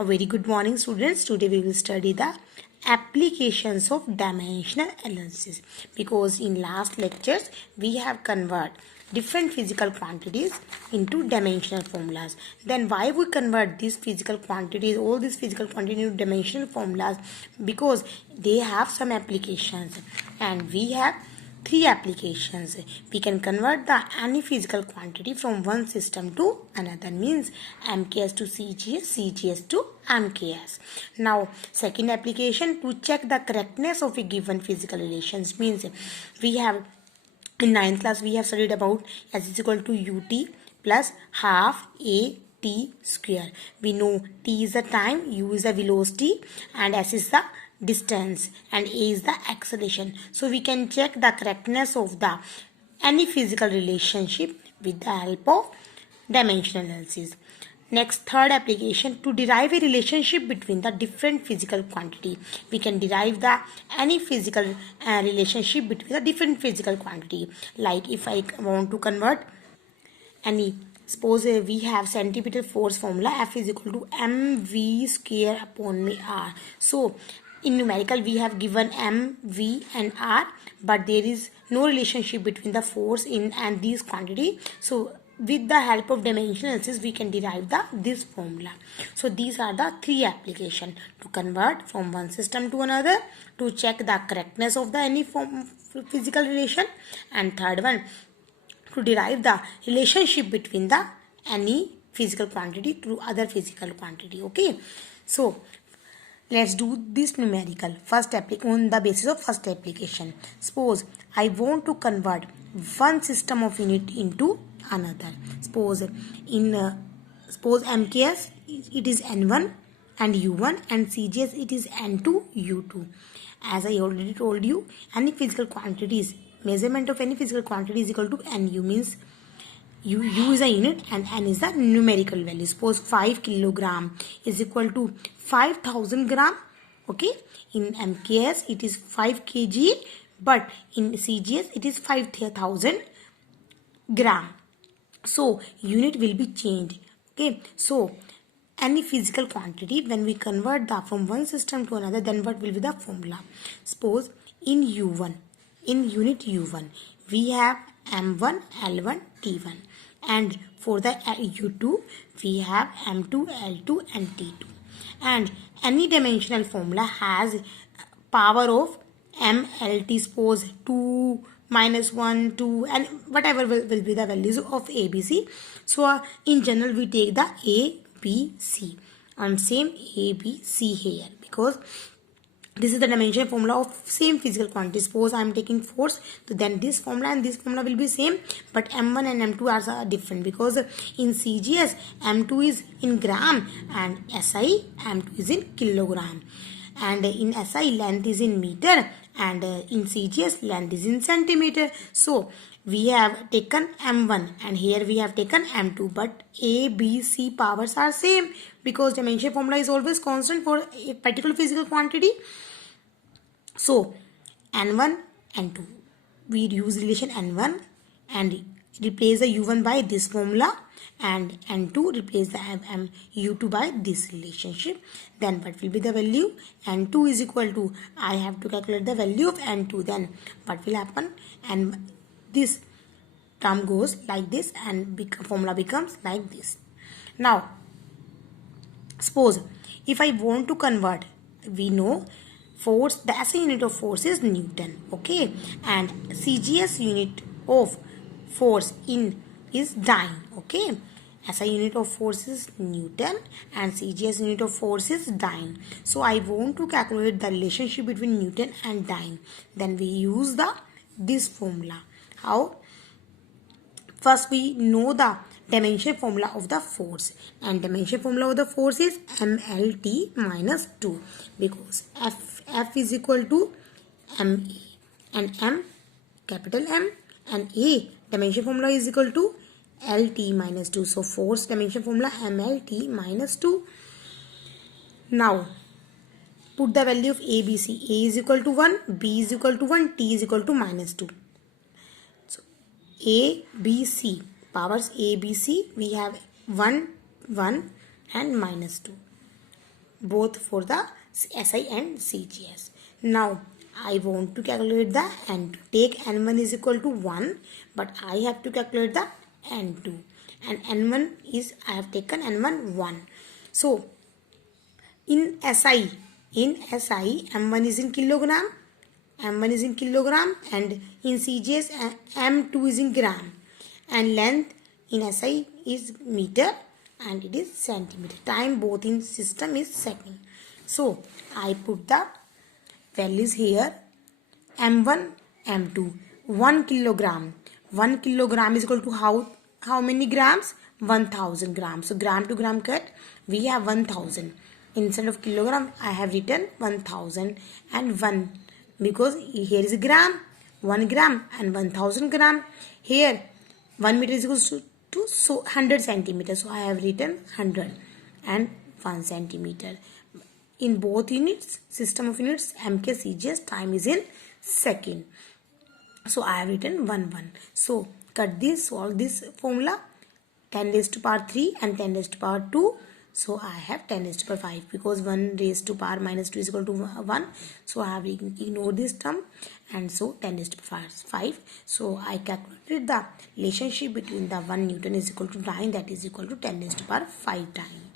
A very good morning, students. Today we will study the applications of dimensional analysis, because in last lectures we have convert different physical quantities into dimensional formulas. Then why we convert these physical quantities, all these physical quantities into dimensional formulas? Because they have some applications, and we have three applications. We can convert the any physical quantity from one system to another, means MKS to CGS, CGS to MKS. Now second application, to check the correctness of a given physical relations, means we have in 9th class we have studied about S is equal to UT plus half A T square. We know T is the time, U is the velocity, and S is the distance, and A is the acceleration. So we can check the correctness of the any physical relationship with the help of dimensional analysis. Next, third application, to derive a relationship between the different physical quantity. We can derive the any physical relationship between the different physical quantity. Like if I want to convert any, suppose we have centripetal force formula, F is equal to mv square upon r. So in numerical we have given m, v and r, but there is no relationship between the force in and these quantity. So with the help of dimensional analysis we can derive this formula. So these are the three applications: to convert from one system to another, to check the correctness of the any form physical relation, and third one, to derive the relationship between the any physical quantity to other physical quantity. Okay, so let's do this numerical. First on the basis of first application, suppose I want to convert one system of unit into another. Suppose suppose MKS it is N1 and U1, and CGS it is N2 U2. As I already told you, any physical quantities, measurement of any physical quantity is equal to NU, means U is a unit and N is the numerical value. Suppose 5 kilogram is equal to 5000 gram. Okay, in MKS it is 5 kg, but in CGS it is 5000 gram. So unit will be changed. Okay, so any physical quantity, when we convert that from one system to another, then what will be the formula? Suppose in U1, in unit U1 we have M1, L1, T1, and for the U2 we have M2, L2 and T2. And any dimensional formula has power of MLT, suppose 2 minus 1, 2, and whatever will be the values of ABC. So in general we take the A, B, C, and same A, B, C here, because this is the dimensional formula of same physical quantity. Suppose I am taking force, so then this formula and this formula will be same, but M1 and M2 are different, because in CGS M2 is in gram and SI M2 is in kilogram, and in SI length is in meter, and in CGS length is in centimeter. So we have taken M1 and here we have taken M2, but A, B, C powers are same, because dimensional formula is always constant for a particular physical quantity. So N1, N2, we use relation N1 and replace the U1 by this formula, and N2 replace the U2 by this relationship. Then what will be the value? N2 is equal to, I have to calculate the value of N2. Then what will happen? And this term goes like this, and formula becomes like this. Now suppose if I want to convert, we know force, the SI unit of force is Newton. Okay, and CGS unit of force in is dyne. Okay, SI unit of force is Newton and CGS unit of force is dyne. So I want to calculate the relationship between Newton and dyne. Then we use this formula. How? First we know the dimension formula of the force, and dimension formula of the force is MLT minus 2, because F is equal to MA, and M, capital M, and A dimension formula is equal to LT minus 2. So force dimension formula MLT minus 2. Now put the value of ABC. A is equal to 1, B is equal to 1, T is equal to minus 2. So A, B, C, powers A, B, C, we have 1, 1 and minus 2. both for the SI and CGS. Now I want to calculate the N2. Take N1 is equal to 1, but I have to calculate the N2. And N1 is, I have taken N1 1. So in SI, M1 is in kilogram, M1 is in kilogram, and in CGS M2 is in gram, and length in SI is meter and it is centimeter. Time both in system is second. So I put the values here. M1, M2, 1 kilogram. 1 kilogram is equal to how many grams? 1000 grams. So gram to gram cut, we have 1000. Instead of kilogram, I have written 1001 because here is a gram, 1 gram and 1000 gram. Here 1 meter is equal to 100 centimeters. So I have written 100 and 1 centimeter. In both units, system of units, MK, CGS, time is in second. So I have written 1. So cut this, solve this formula, 10 raised to power 3 and 10 raised to power 2. So I have 10 raised to power 5 because 1 raised to power minus 2 is equal to 1. So I have ignored this term, and so 10 raised to power 5. So I calculated the relationship between the 1 Newton is equal to 9, that is equal to 10 raised to power 5 times.